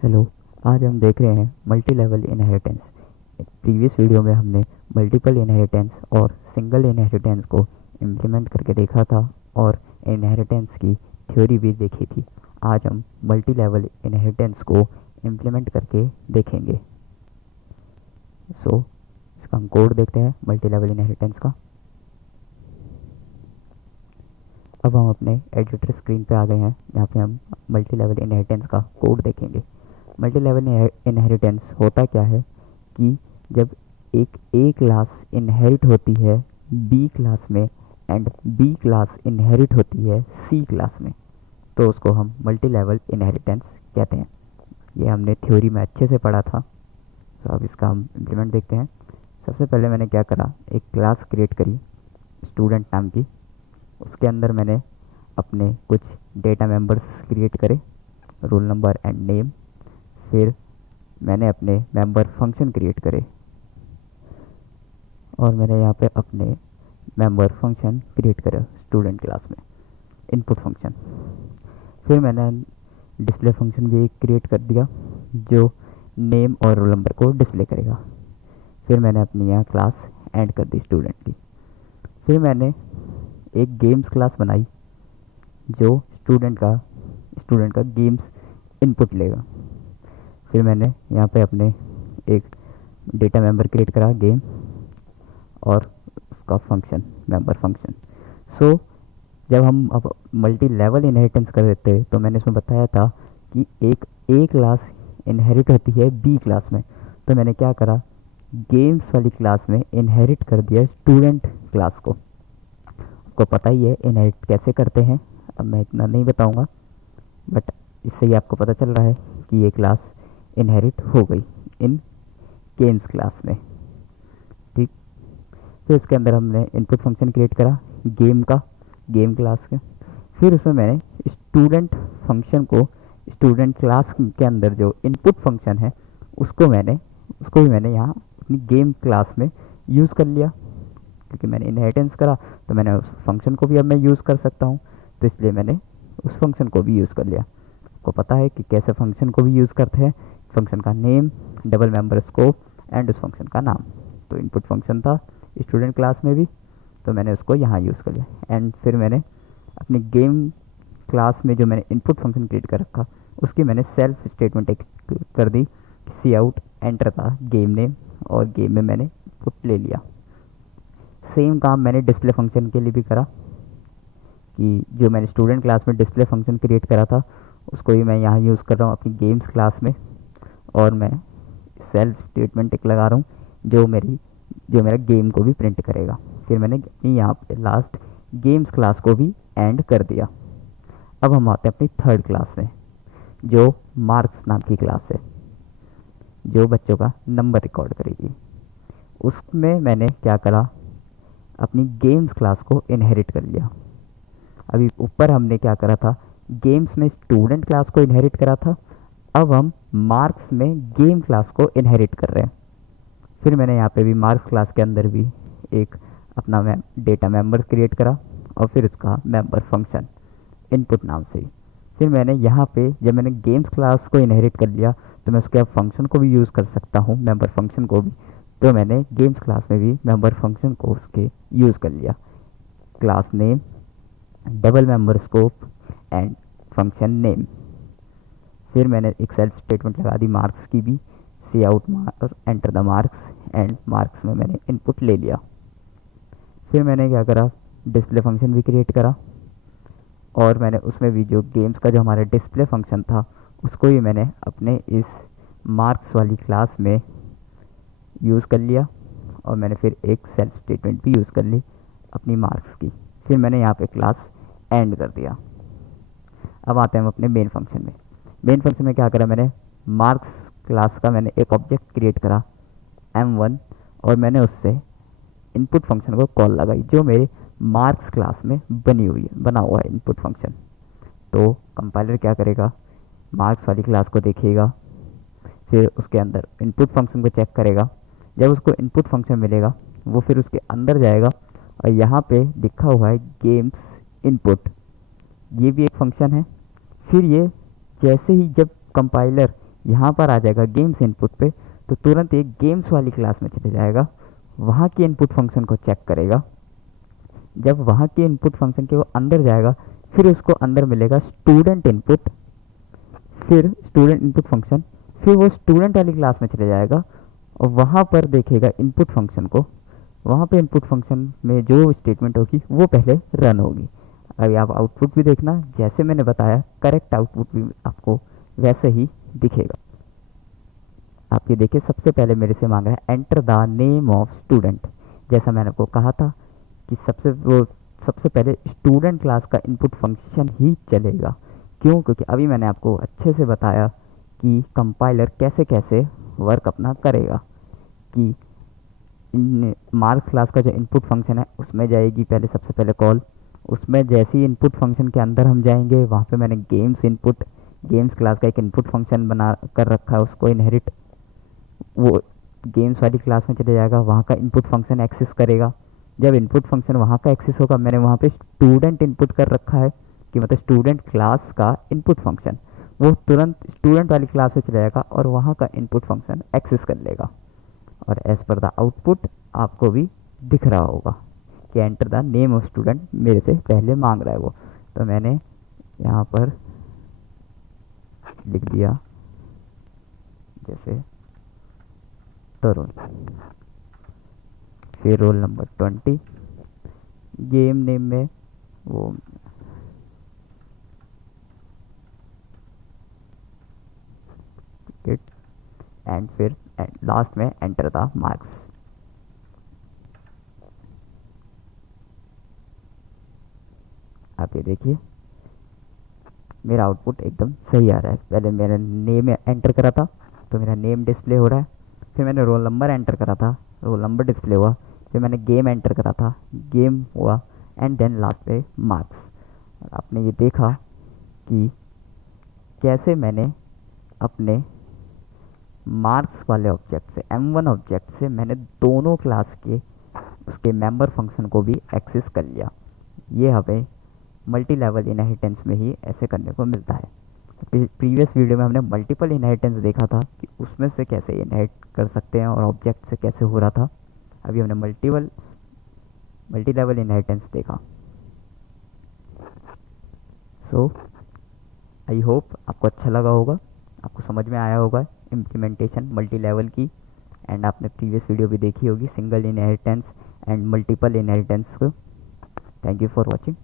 Hello. आज हम देख रहे हैं multi level inheritance. Previous video में हमने मल्टीपल इनहेरिटेंस और सिंगल इनहेरिटेंस को इम्प्लीमेंट करके देखा था और इनहेरिटेंस की थ्योरी भी देखी थी। आज हम मल्टी लेवल इनहेरिटेंस को इम्प्लीमेंट करके देखेंगे। इसका हम कोड देखते हैं मल्टी लेवल इनहेरिटेंस का। अब हम अपने एडिटर स्क्रीन पे आ गए हैं, जहाँ पे हम मल्टी लेवल इनहेरिटेंस का कोड देखेंगे। मल्टी लेवल इनहेरिटेंस होता क्या है कि जब एक ए क्लास इनहेरिट होती है बी क्लास में एंड बी क्लास इनहेरिट होती है सी क्लास में, तो उसको हम मल्टी लेवल इनहेरिटेंस कहते हैं। ये हमने थ्योरी में अच्छे से पढ़ा था। तो अब इसका हम इम्प्लीमेंट देखते हैं। सबसे पहले मैंने क्या करा, एक क्लास क्रिएट करी स्टूडेंट नाम की। उसके अंदर मैंने अपने कुछ डेटा मेंबर्स क्रिएट करे, रोल नंबर एंड नेम। फिर मैंने अपने मेंबर फंक्शन क्रिएट करे और मैंने यहाँ पे अपने मेंबर फंक्शन क्रिएट करे स्टूडेंट क्लास में, इनपुट फंक्शन। फिर मैंने डिस्प्ले फंक्शन भी क्रिएट कर दिया जो नेम और रोल नंबर को डिस्प्ले करेगा। फिर मैंने अपनी यहाँ क्लास ऐड कर दी स्टूडेंट की। फिर मैंने एक गेम्स क्लास बनाई जो स्टूडेंट का गेम्स इनपुट लेगा। फिर मैंने यहाँ पे अपने एक डेटा मेंबर क्रिएट करा गेम और उसका फंक्शन मेंबर फंक्शन। जब हम अब मल्टी लेवल इनहेरिटेंस कर रहे थे तो मैंने इसमें बताया था कि एक ए क्लास इनहेरिट होती है बी क्लास में। तो मैंने क्या करा, गेम्स वाली क्लास में इनहेरिट कर दिया स्टूडेंट क्लास को। आपको पता ही है इनहेरिट कैसे करते हैं, अब मैं इतना नहीं बताऊंगा, बट इससे ही आपको पता चल रहा है कि ये क्लास इनहेरिट हो गई इन गेम्स क्लास में। ठीक। फिर उसके अंदर हमने इनपुट फंक्शन क्रिएट करा गेम क्लास का। फिर उसमें मैंने स्टूडेंट फंक्शन को स्टूडेंट क्लास के अंदर जो इनपुट फंक्शन है उसको भी मैंने यहाँ अपनी गेम क्लास में यूज़ कर लिया। क्योंकि मैंने इनहेरिटेंस करा तो मैंने उस फंक्शन को भी अब मैं यूज़ कर सकता हूँ, तो इसलिए मैंने उस फंक्शन को भी यूज़ कर लिया। आपको पता है कि कैसे फंक्शन को भी यूज़ करते हैं, फंक्शन का name, double member scope and उस फंक्शन का नाम। तो इनपुट फंक्शन था स्टूडेंट क्लास में भी, तो मैंने उसको यहाँ यूज़ कर लिया। एंड फिर मैंने अपनी गेम क्लास में जो मैंने इनपुट फंक्शन क्रिएट कर रखा उसकी मैंने सेल्फ स्टेटमेंट कर दी, सी आउट एंटर था गेम नेम, और गेम में मैंने इनपुट ले लिया। सेम काम मैंने डिस्प्ले फंक्शन के लिए भी करा कि जो मैंने स्टूडेंट क्लास में डिस्प्ले फंक्शन क्रिएट करा था उसको ही मैं यहाँ यूज़ कर रहा हूँ अपनी गेम्स क्लास में, और मैं सेल्फ स्टेटमेंट एक लगा रहा हूँ जो मेरा गेम को भी प्रिंट करेगा। फिर मैंने यहाँ पे लास्ट गेम्स क्लास को भी एंड कर दिया। अब हम आते हैं अपनी थर्ड क्लास में जो मार्क्स नाम की क्लास है, जो बच्चों का नंबर रिकॉर्ड करेगी। उसमें मैंने क्या करा, अपनी गेम्स क्लास को इनहेरिट कर लिया। अभी ऊपर हमने क्या करा था, गेम्स में स्टूडेंट क्लास को इनहेरिट करा था, अब हम मार्क्स में गेम क्लास को इनहेरिट कर रहे हैं। फिर मैंने यहाँ पे भी मार्क्स क्लास के अंदर भी एक अपना डेटा मेंबर क्रिएट करा और फिर उसका मेंबर फंक्शन इनपुट नाम से। फिर मैंने यहाँ पे जब मैंने गेम्स क्लास को इनहेरिट कर लिया तो मैं उसके फंक्शन को भी यूज़ कर सकता हूँ, मेंबर फंक्शन को भी। तो मैंने गेम्स क्लास में भी मेंबर फंक्शन को उसके यूज़ कर लिया, class name, double member scope and function name. फिर मैंने एक सेल्फ स्टेटमेंट लगा दी मार्क्स की भी, cout enter the marks, and marks में मैंने इनपुट ले लिया। फिर मैंने क्या करा, डिस्प्ले फंक्शन भी क्रिएट करा और मैंने उसमें भी जो गेम्स का जो हमारा डिस्प्ले फंक्शन था उसको भी मैंने अपने इस मार्क्स वाली क्लास में यूज़ कर लिया, और मैंने फिर एक सेल्फ स्टेटमेंट भी यूज़ कर ली अपनी मार्क्स की। फिर मैंने यहाँ पे क्लास एंड कर दिया। अब आते हैं हम अपने मेन फंक्शन में। मेन फंक्शन में क्या करा, मैंने मार्क्स क्लास का मैंने एक ऑब्जेक्ट क्रिएट करा m1, और मैंने उससे इनपुट फंक्शन को कॉल लगाई जो मेरे मार्क्स क्लास में बना हुआ है इनपुट फंक्शन। तो कंपाइलर क्या करेगा, मार्क्स वाली क्लास को देखेगा, फिर उसके अंदर इनपुट फंक्शन को चेक करेगा। जब उसको इनपुट फंक्शन मिलेगा वो फिर उसके अंदर जाएगा और यहाँ पे लिखा हुआ है गेम्स इनपुट, ये भी एक फंक्शन है। फिर ये जैसे ही जब कंपाइलर यहाँ पर आ जाएगा गेम्स इनपुट पे, तो तुरंत एक गेम्स वाली क्लास में चले जाएगा, वहाँ के इनपुट फंक्शन को चेक करेगा। जब वहाँ के इनपुट फंक्शन के वो अंदर जाएगा, फिर उसको अंदर मिलेगा स्टूडेंट इनपुट, फिर स्टूडेंट इनपुट फंक्शन, फिर वो स्टूडेंट वाली क्लास में चले जाएगा और वहाँ पर देखेगा इनपुट फंक्शन को। वहाँ पे इनपुट फंक्शन में जो स्टेटमेंट होगी वो पहले रन होगी। अभी आप आउटपुट भी देखना, जैसे मैंने बताया करेक्ट आउटपुट भी आपको वैसे ही दिखेगा। आप ये देखिए, सबसे पहले मेरे से मांग रहा है enter the name of student. जैसा मैंने आपको कहा था कि सबसे पहले स्टूडेंट क्लास का इनपुट फंक्शन ही चलेगा। क्यों? क्योंकि अभी मैंने आपको अच्छे से बताया कि कंपाइलर कैसे कैसे वर्क अपना करेगा, कि मार्क्स क्लास का जो इनपुट फंक्शन है उसमें जाएगी पहले सबसे पहले कॉल, उसमें जैसे ही इनपुट फंक्शन के अंदर हम जाएंगे वहाँ पे मैंने गेम्स क्लास का एक इनपुट फंक्शन बना कर रखा है, उसको इनहेरिट वो गेम्स वाली क्लास में चले जाएगा, वहाँ का इनपुट फंक्शन एक्सेस करेगा। जब इनपुट फंक्शन वहाँ का एक्सेस होगा, मैंने वहाँ पे स्टूडेंट इनपुट कर रखा है कि मतलब स्टूडेंट क्लास का इनपुट फंक्शन, वो तुरंत स्टूडेंट वाली क्लास में चला जाएगा और वहाँ का इनपुट फंक्शन एक्सेस कर लेगा। और एज़ पर द आउटपुट आपको भी दिख रहा होगा कि enter the name of student मेरे से पहले मांग रहा है वो, तो मैंने यहाँ पर लिख दिया जैसे तरुण, फिर रोल नंबर 20, गेम नेम में वो एंड फिर लास्ट में एंटर द मार्क्स। आप ये देखिए मेरा आउटपुट एकदम सही आ रहा है। पहले मैंने नेम एंटर करा था तो मेरा नेम डिस्प्ले हो रहा है, फिर मैंने रोल नंबर एंटर करा था, रोल नंबर डिस्प्ले हुआ, फिर मैंने गेम एंटर करा था, गेम हुआ, एंड देन लास्ट पे मार्क्स। आपने ये देखा कि कैसे मैंने अपने मार्क्स वाले ऑब्जेक्ट से M1 ऑब्जेक्ट से मैंने दोनों क्लास के उसके मेंबर फंक्शन को भी एक्सेस कर लिया। ये हमें मल्टी लेवल इनहेरिटेंस में ही ऐसे करने को मिलता है। प्रीवियस वीडियो में हमने मल्टीपल इनहेरिटेंस देखा था कि उसमें से कैसे इनहेरिट कर सकते हैं और ऑब्जेक्ट से कैसे हो रहा था। अभी हमने मल्टी लेवल इनहेरिटेंस देखा। सो आई होप आपको अच्छा लगा होगा, आपको समझ में आया होगा इम्प्लीमेंटेशन मल्टी लेवल की, एंड आपने प्रीवियस वीडियो भी देखी होगी single inheritance and multiple inheritance को। Thank you for watching.